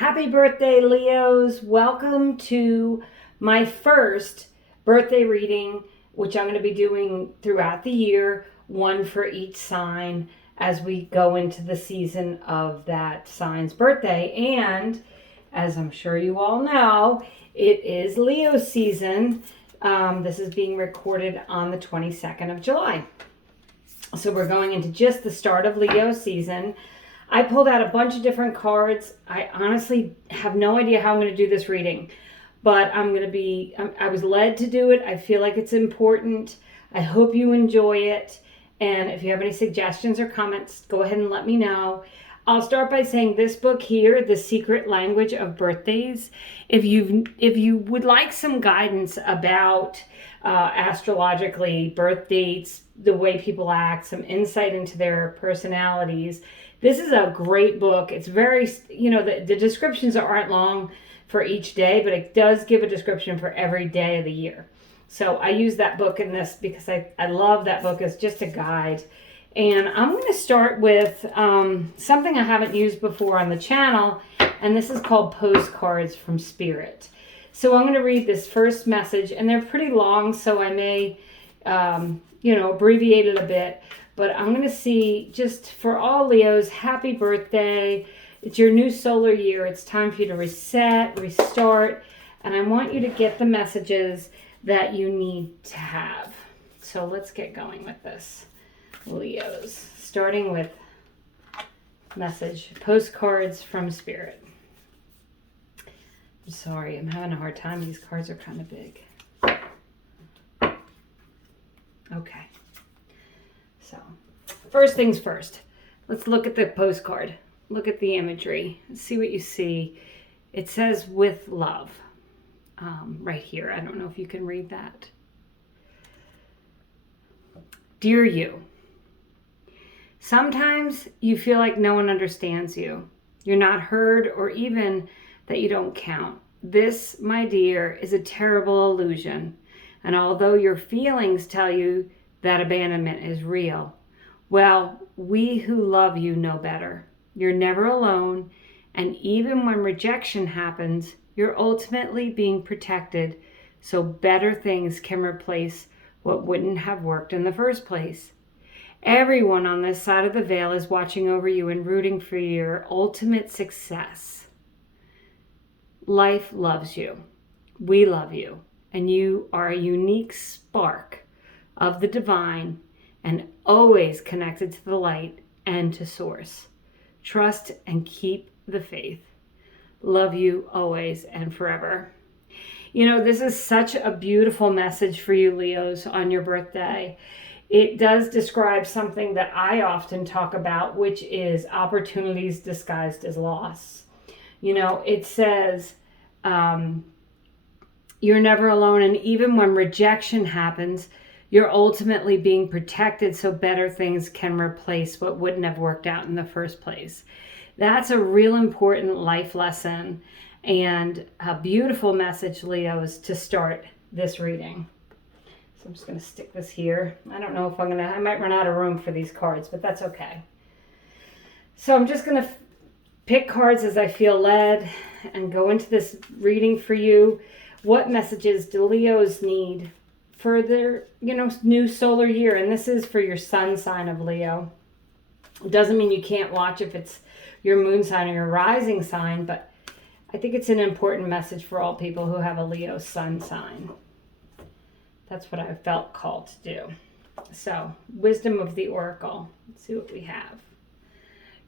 Happy birthday, Leos. Welcome to my first birthday reading, which I'm going to be doing throughout the year, one for each sign as we go into the season of that sign's birthday. And as I'm sure you all know, it is Leo season. This is being recorded on the 22nd of July. So we're going into just the start of Leo season. I pulled out a bunch of different cards. I honestly have no idea how I'm going to do this reading, but I was led to do it. I feel like it's important. I hope you enjoy it. And if you have any suggestions or comments, go ahead and let me know. I'll start by saying this book here, The Secret Language of Birthdays. If you would like some guidance about astrologically birth dates, the way people act, some insight into their personalities, this is a great book. It's very, the descriptions aren't long for each day, but it does give a description for every day of the year. So I use that book in this because I love that book as just a guide. And I'm going to start with something I haven't used before on the channel, and this is called Postcards from Spirit. So I'm going to read this first message, and they're pretty long, so I may, abbreviate it a bit. But I'm going to see, just for all Leos, happy birthday. It's your new solar year. It's time for you to reset, restart, and I want you to get the messages that you need to have. So let's get going with this, Leos. Starting with message, Postcards from Spirit. I'm sorry, I'm having a hard time. These cards are kind of big. Okay. So, first things first, let's look at the postcard. Look at the imagery. See what you see. It says with love right here. I don't know if you can read that. Dear you, sometimes you feel like no one understands you. You're not heard, or even that you don't count. This, my dear, is a terrible illusion. And although your feelings tell you that abandonment is real, well, we who love you know better. You're never alone, and even when rejection happens, you're ultimately being protected so better things can replace what wouldn't have worked in the first place. Everyone on this side of the veil is watching over you and rooting for your ultimate success. Life loves you. We love you. And you are a unique spark of the divine and always connected to the light and to source. Trust and keep the faith. Love you always and forever. This is such a beautiful message for you, Leos, on your birthday. It does describe something that I often talk about, which is opportunities disguised as loss. It says, you're never alone, and even when rejection happens, you're ultimately being protected so better things can replace what wouldn't have worked out in the first place. That's a real important life lesson and a beautiful message, Leos, to start this reading. So I'm just going to stick this here. I don't know if I might run out of room for these cards, but that's okay. So I'm just going to pick cards as I feel led and go into this reading for you. What messages do Leos need for their, new solar year? And this is for your sun sign of Leo. It doesn't mean you can't watch if it's your moon sign or your rising sign, but I think it's an important message for all people who have a Leo sun sign. That's what I felt called to do. So, wisdom of the oracle. Let's see what we have.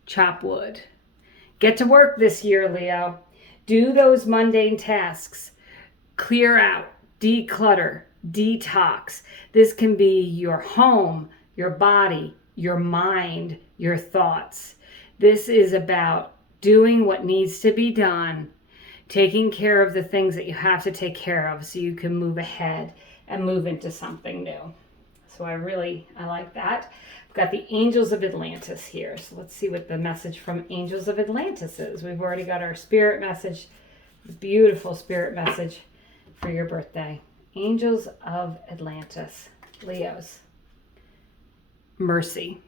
Chop wood. Get to work this year, Leo. Do those mundane tasks. Clear out, declutter, detox. This can be your home, your body, your mind, your thoughts. This is about doing what needs to be done, taking care of the things that you have to take care of so you can move ahead and move into something new. So I like that. I've got the Angels of Atlantis here. So let's see what the message from Angels of Atlantis is. We've already got our spirit message, beautiful spirit message for your birthday. Angels of Atlantis, Leos. Mercy.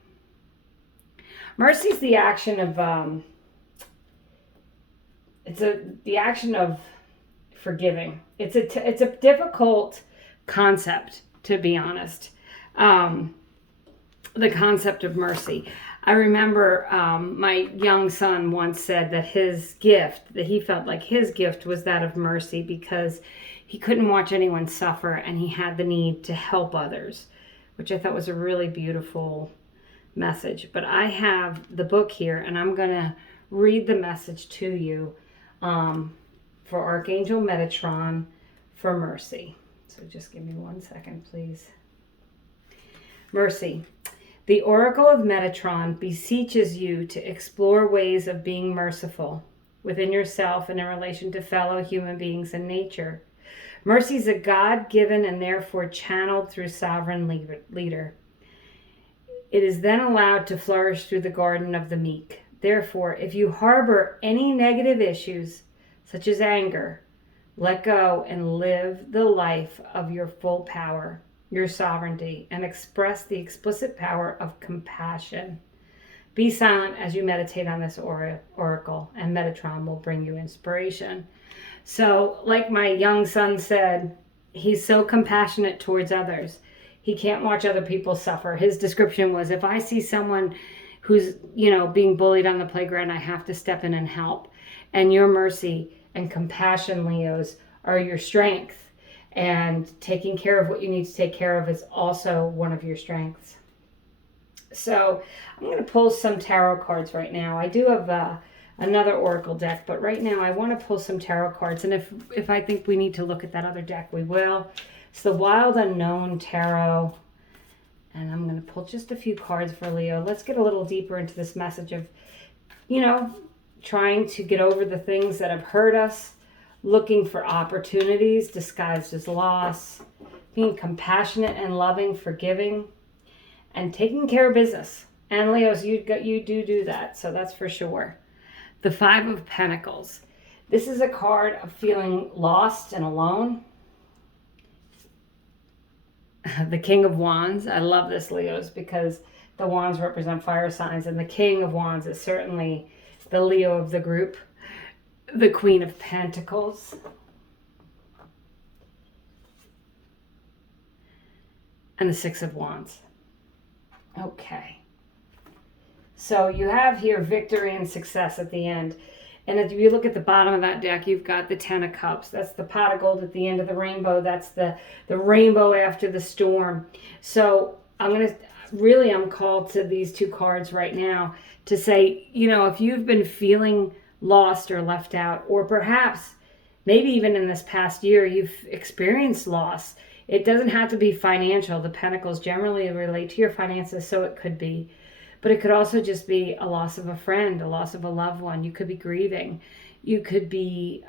Mercy is the action of the action of forgiving. It's a difficult concept, to be honest. The concept of mercy. I remember my young son once said that he felt like his gift was that of mercy, because he couldn't watch anyone suffer and he had the need to help others, which I thought was a really beautiful message. But I have the book here, and I'm going to read the message to you for Archangel Metatron for mercy. So just give me 1 second, please. Mercy. The Oracle of Metatron beseeches you to explore ways of being merciful within yourself and in relation to fellow human beings and nature. Mercy is a God-given and therefore channeled through sovereign leader. It is then allowed to flourish through the garden of the meek. Therefore, if you harbor any negative issues, such as anger, let go and live the life of your full power, your sovereignty, and express the explicit power of compassion. Be silent as you meditate on this oracle, and Metatron will bring you inspiration. So, like my young son said, he's so compassionate towards others. He can't watch other people suffer. His description was, if I see someone who's, being bullied on the playground, I have to step in and help. And your mercy and compassion, Leos, are your strength. And taking care of what you need to take care of is also one of your strengths. So I'm going to pull some tarot cards right now. I do have another oracle deck, but right now I want to pull some tarot cards. And if I think we need to look at that other deck, we will. It's the Wild Unknown Tarot. And I'm going to pull just a few cards for Leo. Let's get a little deeper into this message of, trying to get over the things that have hurt us, looking for opportunities disguised as loss, being compassionate and loving, forgiving, and taking care of business. And Leos, you do that, so that's for sure. The Five of Pentacles. This is a card of feeling lost and alone. The King of Wands. I love this, Leos, because the wands represent fire signs, and the King of Wands is certainly the Leo of the group. The Queen of Pentacles. And the Six of Wands. Okay. So you have here victory and success at the end. And if you look at the bottom of that deck, you've got the Ten of Cups. That's the pot of gold at the end of the rainbow. That's the rainbow after the storm. So I'm called to these two cards right now to say, if you've been feeling lost or left out, or perhaps maybe even in this past year you've experienced loss. It doesn't have to be financial. The pentacles generally relate to your finances, so it could be. But it could also just be a loss of a friend, a loss of a loved one. You could be grieving. You could be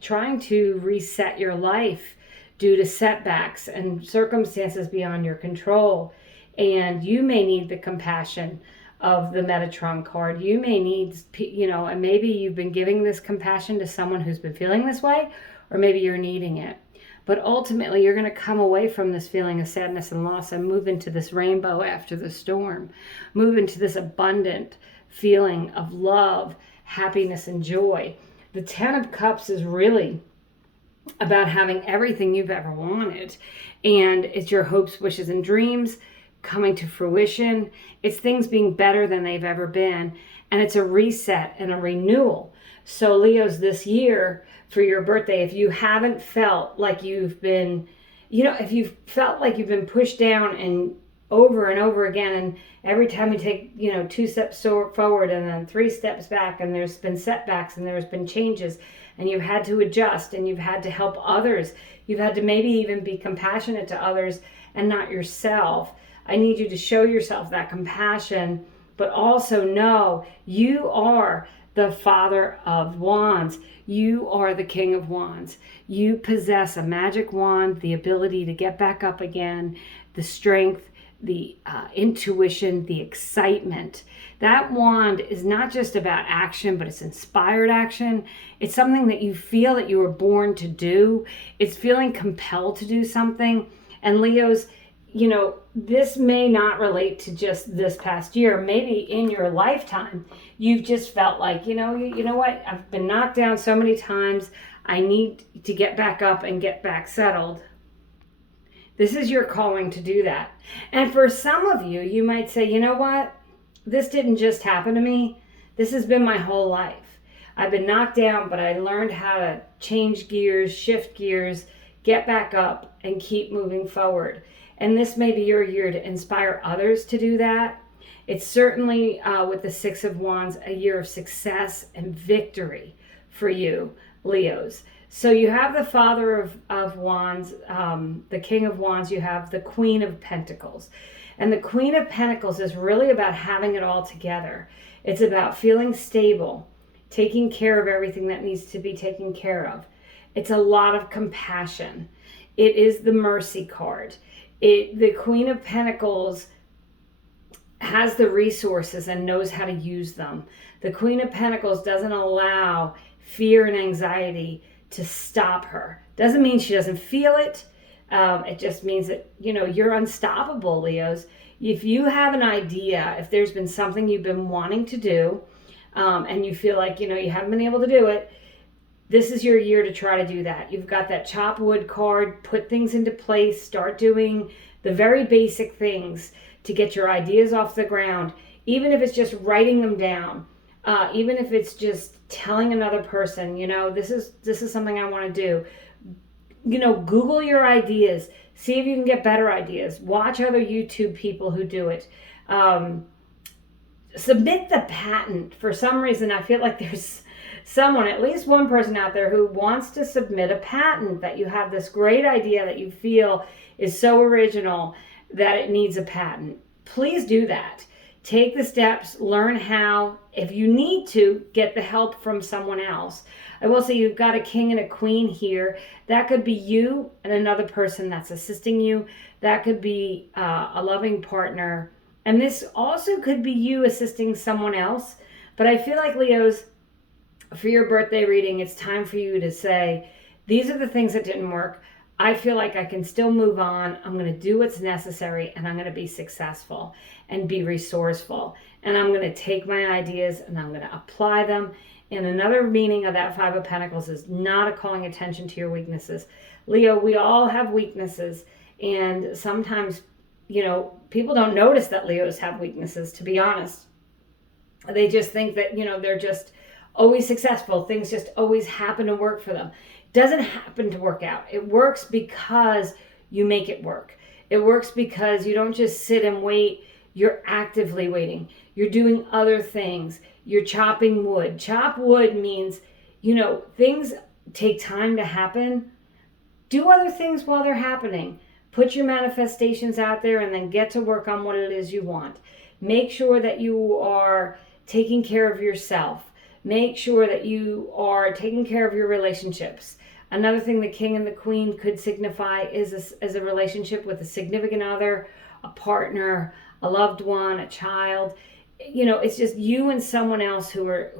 trying to reset your life due to setbacks and circumstances beyond your control. And you may need the compassion of the Metatron card. You may need, and maybe you've been giving this compassion to someone who's been feeling this way, or maybe you're needing it. But ultimately, you're going to come away from this feeling of sadness and loss and move into this rainbow after the storm. Move into this abundant feeling of love, happiness, and joy. The Ten of Cups is really about having everything you've ever wanted. And it's your hopes, wishes, and dreams coming to fruition. It's things being better than they've ever been. And it's a reset and a renewal. So Leos, this year for your birthday, if you haven't felt like you've been, if you've felt like you've been pushed down and over again, and every time you take, 2 steps forward and then 3 steps back, and there's been setbacks and there's been changes, and you've had to adjust and you've had to help others. You've had to maybe even be compassionate to others and not yourself. I need you to show yourself that compassion, but also know you are the Father of Wands. You are the King of Wands. You possess a magic wand, the ability to get back up again, the strength, the intuition, the excitement. That wand is not just about action, but it's inspired action. It's something that you feel that you were born to do. It's feeling compelled to do something. And Leos, this may not relate to just this past year. Maybe in your lifetime, you've just felt like, you know what, I've been knocked down so many times. I need to get back up and get back settled. This is your calling to do that. And for some of you, you might say, you know what, this didn't just happen to me. This has been my whole life. I've been knocked down, but I learned how to change gears, shift gears, get back up, and keep moving forward. And this may be your year to inspire others to do that. It's certainly, with the Six of Wands, a year of success and victory for you, Leos. So you have the Father of Wands, the King of Wands, you have the Queen of Pentacles. And the Queen of Pentacles is really about having it all together. It's about feeling stable, taking care of everything that needs to be taken care of. It's a lot of compassion. It is the Mercy card. The Queen of Pentacles has the resources and knows how to use them. The Queen of Pentacles doesn't allow fear and anxiety to stop her. Doesn't mean she doesn't feel it. It just means that, you're unstoppable, Leos. If you have an idea, if there's been something you've been wanting to do, and you feel like, you haven't been able to do it, this is your year to try to do that. You've got that chop wood card, put things into place, start doing the very basic things to get your ideas off the ground, even if it's just writing them down, even if it's just telling another person, this is something I want to do. Google your ideas, see if you can get better ideas, watch other YouTube people who do it. Submit the patent. For some reason, I feel like there's someone, at least one person out there, who wants to submit a patent, that you have this great idea that you feel is so original that it needs a patent. Please do that. Take the steps, learn how. If you need to, get the help from someone else. I will say you've got a king and a queen here. That could be you and another person that's assisting you. That could be a loving partner. And this also could be you assisting someone else. But I feel like, Leos, for your birthday reading, it's time for you to say, these are the things that didn't work. I feel like I can still move on. I'm going to do what's necessary, and I'm going to be successful and be resourceful. And I'm going to take my ideas and I'm going to apply them. And another meaning of that Five of Pentacles is not a calling attention to your weaknesses. Leo, we all have weaknesses. And sometimes, people don't notice that Leos have weaknesses, to be honest. They just think that, they're just always successful. Things just always happen to work for them. It doesn't happen to work out. It works because you make it work. It works because you don't just sit and wait. You're actively waiting. You're doing other things. You're chopping wood. Chop wood means, things take time to happen. Do other things while they're happening. Put your manifestations out there and then get to work on what it is you want. Make sure that you are taking care of yourself. Make sure that you are taking care of your relationships. Another thing the king and the queen could signify is a relationship with a significant other, a partner, a loved one, a child. It's just you and someone else who are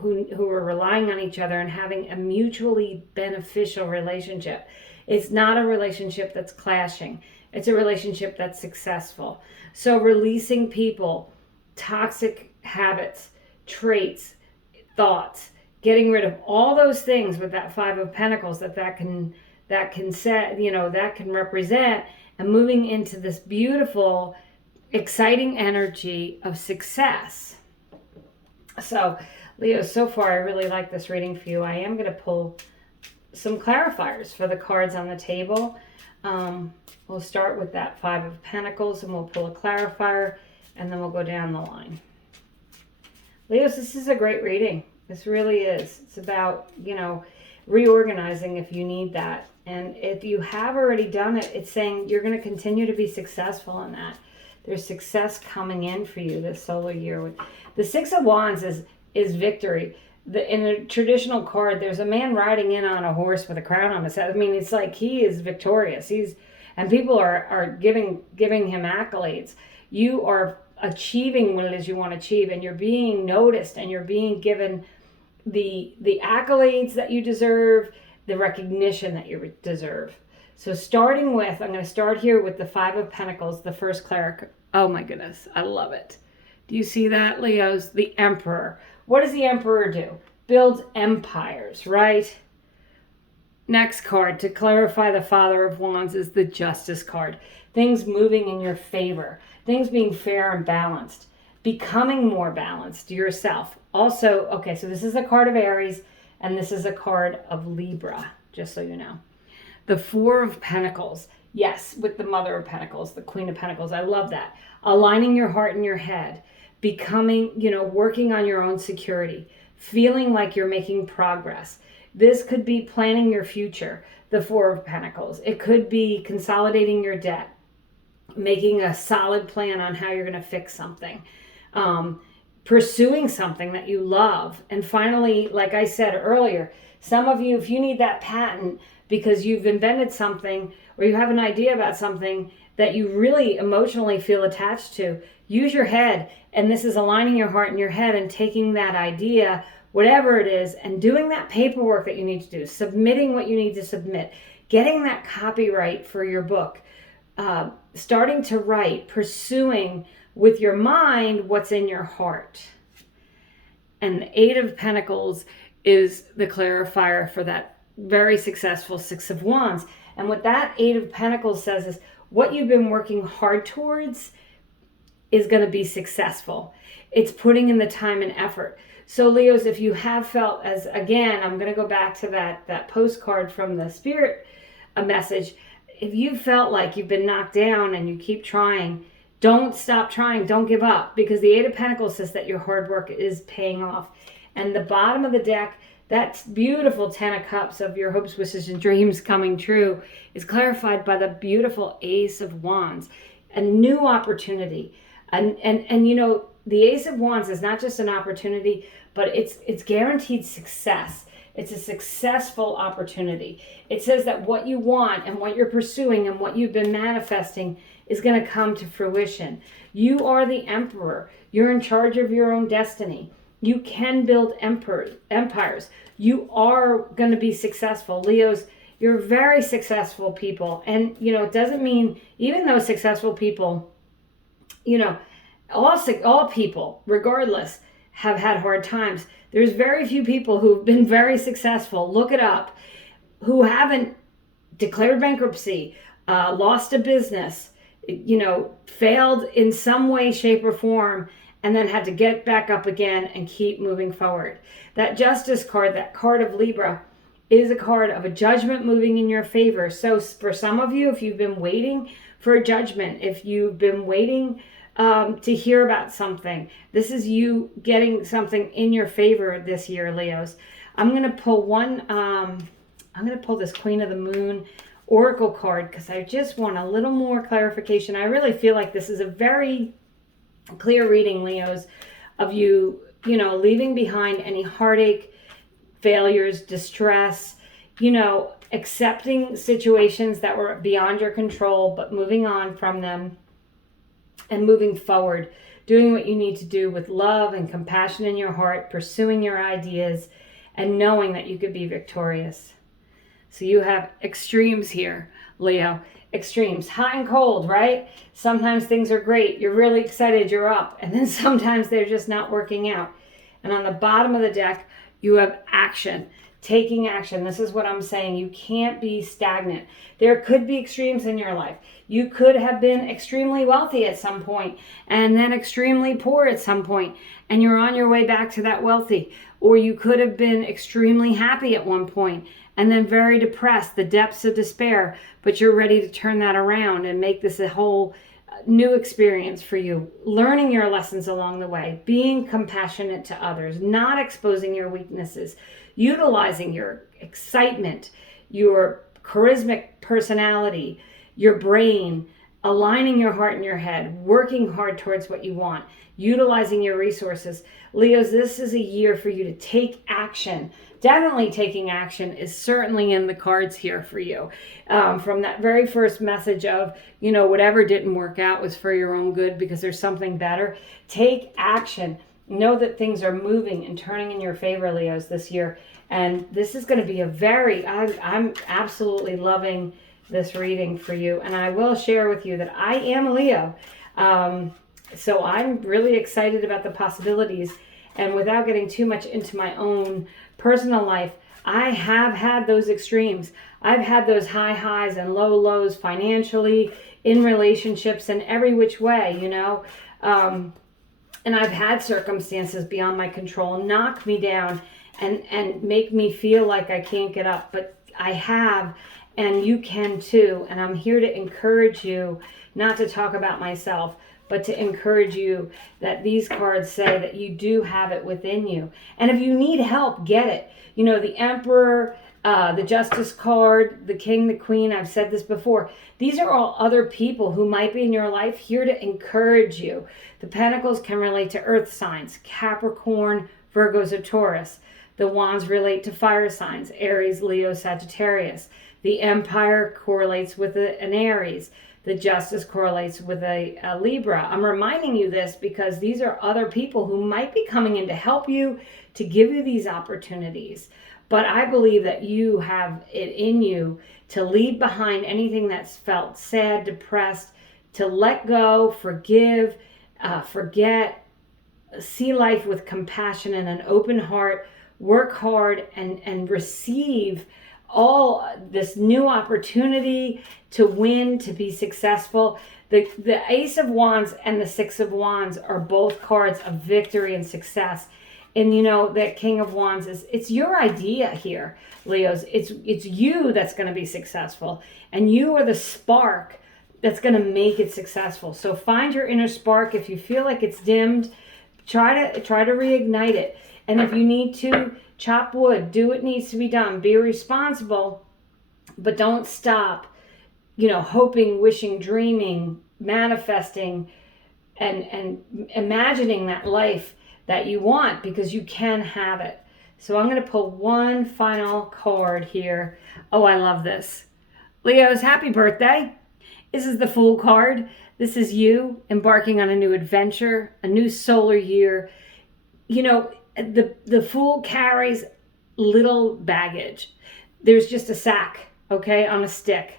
relying on each other and having a mutually beneficial relationship. It's not a relationship that's clashing. It's a relationship that's successful. So releasing people, toxic habits, traits, thoughts, getting rid of all those things with that Five of Pentacles that can represent, and moving into this beautiful, exciting energy of success. So, Leo, so far I really like this reading for you. I am going to pull some clarifiers for the cards on the table. We'll start with that Five of Pentacles and we'll pull a clarifier, and then we'll go down the line. Leos, this is a great reading. This really is. It's about, reorganizing if you need that. And if you have already done it, it's saying you're going to continue to be successful in that. There's success coming in for you this solar year. The Six of Wands is victory. In the traditional card, there's a man riding in on a horse with a crown on his head. I mean, it's like he is victorious. And people are giving him accolades. You are achieving what it is you want to achieve, and you're being noticed, and you're being given the accolades that you deserve, the recognition that you deserve. So starting with, I'm going to start here with the Five of Pentacles, the first cleric. Oh my goodness, I love it. Do you see that, Leos? The Emperor. What does the Emperor do? Builds empires, right? Next card, to clarify the Father of Wands, is the Justice card. Things moving in your favor. Things being fair and balanced. Becoming more balanced yourself. Also, okay, so this is a card of Aries, and this is a card of Libra, just so you know. The Four of Pentacles. Yes, with the Mother of Pentacles, the Queen of Pentacles. I love that. Aligning your heart and your head. Becoming, working on your own security. Feeling like you're making progress. This could be planning your future, the Four of Pentacles. It could be consolidating your debt. Making a solid plan on how you're going to fix something. Pursuing something that you love. And finally, like I said earlier, some of you, if you need that patent because you've invented something or you have an idea about something that you really emotionally feel attached to, use your head. And this is aligning your heart and your head and taking that idea, whatever it is, and doing that paperwork that you need to do, submitting what you need to submit, getting that copyright for your book, starting to write, pursuing with your mind what's in your heart. And the Eight of Pentacles is the clarifier for that very successful Six of Wands. And what that Eight of Pentacles says is what you've been working hard towards is going to be successful. It's putting in the time and effort. So Leos, if you have felt, as again, I'm going to go back to that postcard from the Spirit message. If you felt like you've been knocked down and you keep trying, don't stop trying. Don't give up, because the Eight of Pentacles says that your hard work is paying off. And the bottom of the deck, that beautiful Ten of Cups of your hopes, wishes, and dreams coming true is clarified by the beautiful Ace of Wands, a new opportunity. And the Ace of Wands is not just an opportunity, but it's guaranteed success. It's a successful opportunity. It says that what you want and what you're pursuing and what you've been manifesting is going to come to fruition. You are the Emperor. You're in charge of your own destiny. You can build empires. You are going to be successful. Leos, you're very successful people. And, it doesn't mean, even though successful people, all people, regardless, have had hard times. There's very few people who've been very successful, look it up, who haven't declared bankruptcy, lost a business, failed in some way, shape, or form, and then had to get back up again and keep moving forward. That Justice card, that card of Libra, is a card of a judgment moving in your favor. So for some of you, if you've been waiting for a judgment, if you've been waiting to hear about something, this is you getting something in your favor this year, Leos. I'm going to pull this Queen of the Moon Oracle card because I just want a little more clarification. I really feel like this is a very clear reading, Leos, of you, leaving behind any heartache, failures, distress, accepting situations that were beyond your control, but moving on from them and moving forward, doing what you need to do with love and compassion in your heart, pursuing your ideas, and knowing that you could be victorious. So you have extremes here, Leo. Extremes, hot and cold, right? Sometimes things are great. You're really excited, you're up. And then sometimes they're just not working out. And on the bottom of the deck, you have action, taking action. This is what I'm saying. You can't be stagnant. There could be extremes in your life. You could have been extremely wealthy at some point and then extremely poor at some point, and you're on your way back to that wealthy. Or you could have been extremely happy at one point and then very depressed, the depths of despair, but you're ready to turn that around and make this a whole new experience for you. Learning your lessons along the way, being compassionate to others, not exposing your weaknesses, utilizing your excitement, your charismatic personality, your brain, aligning your heart and your head, working hard towards what you want, utilizing your resources. Leos, this is a year for you to take action. Definitely taking action is certainly in the cards here for you. From that very first message of, whatever didn't work out was for your own good because there's something better. Take action. Know that things are moving and turning in your favor, Leos, this year. And this is going to be I'm absolutely loving this reading for you. And I will share with you that I am a Leo. So I'm really excited about the possibilities. And without getting too much into my own personal life, I have had those extremes. I've had those high highs and low lows financially, in relationships, and every which way, you know. And I've had circumstances beyond my control knock me down and make me feel like I can't get up. But I have, and you can too. And I'm here to encourage you, not to talk about myself, but to encourage you that these cards say that you do have it within you. And if you need help, get it. You know, the Emperor, the Justice card, the King, the Queen, I've said this before. These are all other people who might be in your life here to encourage you. The Pentacles can relate to earth signs, Capricorn, Virgos, or Taurus. The Wands relate to fire signs, Aries, Leo, Sagittarius. The Empire correlates with an Aries. The Justice correlates with a Libra. I'm reminding you this because these are other people who might be coming in to help you, to give you these opportunities. But I believe that you have it in you to leave behind anything that's felt sad, depressed, to let go, forgive, forget, see life with compassion and an open heart, work hard, and receive all this new opportunity to win, to be successful. The Ace of Wands and the Six of Wands are both cards of victory and success. And you know, that King of Wands it's your idea here, Leos. It's you that's going to be successful. And you are the spark that's going to make it successful. So find your inner spark. If you feel like it's dimmed, try to reignite it. And if you need to chop wood, do what needs to be done. Be responsible, but don't stop, you know, hoping, wishing, dreaming, manifesting, and imagining that life that you want, because you can have it. So I'm going to pull one final card here. Oh, I love this. Leo's, happy birthday. This is the Fool card. This is you embarking on a new adventure, a new solar year. You know, the Fool carries little baggage. There's just a sack, okay, on a stick,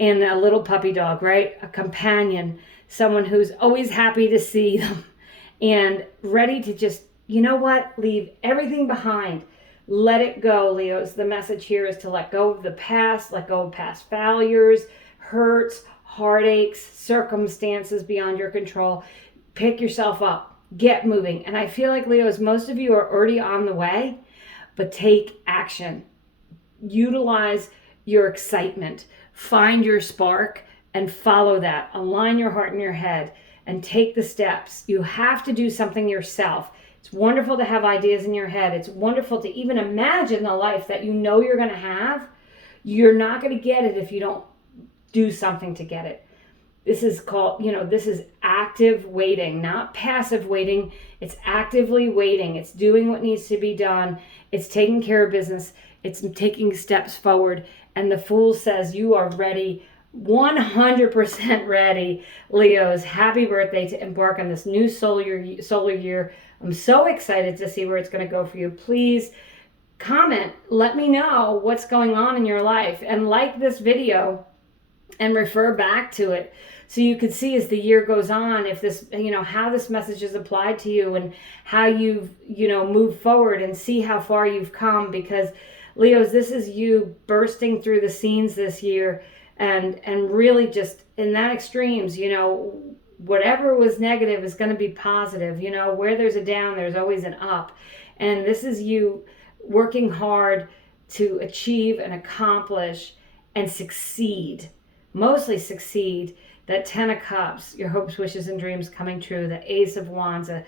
and a little puppy dog, right? A companion, someone who's always happy to see them and ready to just, you know what, leave everything behind. Let it go, Leos. The message here is to let go of the past, let go of past failures, hurts, heartaches, circumstances beyond your control. Pick yourself up. Get moving. And I feel like, Leos, most of you are already on the way, but take action. Utilize your excitement. Find your spark and follow that. Align your heart and your head and take the steps. You have to do something yourself. It's wonderful to have ideas in your head. It's wonderful to even imagine the life that you know you're going to have. You're not going to get it if you don't do something to get it. This is called, you know, this is active waiting, not passive waiting. It's actively waiting. It's doing what needs to be done. It's taking care of business. It's taking steps forward. And the Fool says you are ready, 100% ready. Leos, happy birthday to embark on this new solar year. I'm so excited to see where it's going to go for you. Please comment. Let me know what's going on in your life, and like this video and refer back to it so you can see as the year goes on if this, you know, how this message is applied to you and how you've, you know, moved forward, and see how far you've come. Because Leos, this is you bursting through the scenes this year and really just in that extremes, you know, whatever was negative is going to be positive. You know, where there's a down, there's always an up. And this is you working hard to achieve and accomplish and succeed, mostly succeed. That 10 of Cups, your hopes, wishes, and dreams coming true. The Ace of Wands, a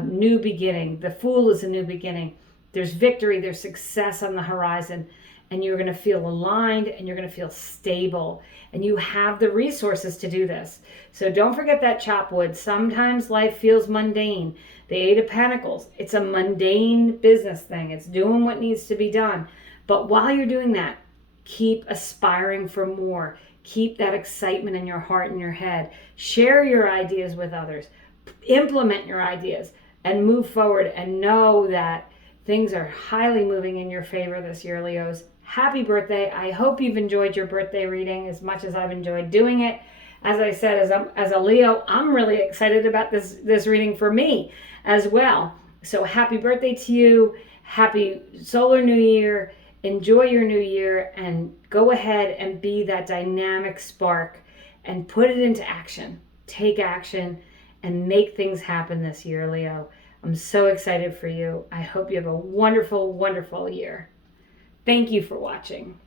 new beginning. The Fool is a new beginning. There's victory, there's success on the horizon, and you're going to feel aligned and you're going to feel stable, and you have the resources to do this. So don't forget that chop wood. Sometimes life feels mundane. The Eight of Pentacles, it's a mundane business thing. It's doing what needs to be done. But while you're doing that, keep aspiring for more. Keep that excitement in your heart and your head. Share your ideas with others. Implement your ideas and move forward, and know that things are highly moving in your favor this year, Leos. Happy birthday. I hope you've enjoyed your birthday reading as much as I've enjoyed doing it. As I said, as a Leo, I'm really excited about this reading for me as well. So happy birthday to you. Happy solar new year. Enjoy your new year and go ahead and be that dynamic spark and put it into action. Take action and make things happen this year, Leo. I'm so excited for you. I hope you have a wonderful, wonderful year. Thank you for watching.